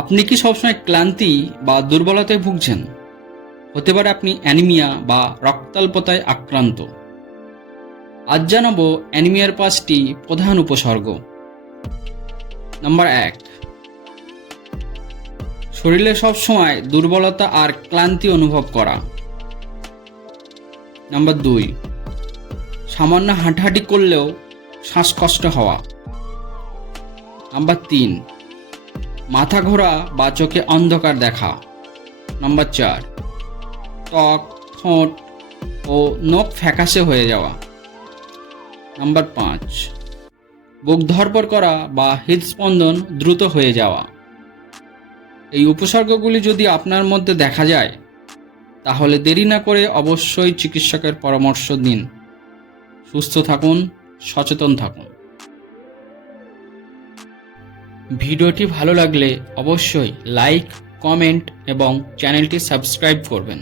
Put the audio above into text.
আপনি কি সবসময় ক্লান্তি বা দুর্বলতায় ভুগছেন? হতে পারে আপনি অ্যানিমিয়া বা রক্তাল্পতায় আক্রান্ত। আজ জানাবো অ্যানিমিয়ার 5টি প্রধান উপসর্গ। নাম্বার 1, শরীরে সবসময় দুর্বলতা আর ক্লান্তি অনুভব করা। নাম্বার 2, সামান্য হাঁটাহাঁটি করলেও শ্বাসকষ্ট হওয়া। নাম্বার 3, মাথা ঘোরা বা চোখে অন্ধকার দেখা। নাম্বার 4, ত্বক, ঠোঁট ও নখ ফ্যাকাশে হয়ে যাওয়া। নাম্বার 5, বুক ধড়ফড় করা বা হৃদস্পন্দন দ্রুত হয়ে যাওয়া। এই উপসর্গগুলি যদি আপনার মধ্যে দেখা যায়, তাহলে দেরি না করে অবশ্যই চিকিৎসকের পরামর্শ নিন। সুস্থ থাকুন, সচেতন থাকুন। ভিডিওটি ভালো লাগলে অবশ্যই লাইক, কমেন্ট এবং চ্যানেলটি সাবস্ক্রাইব করবেন।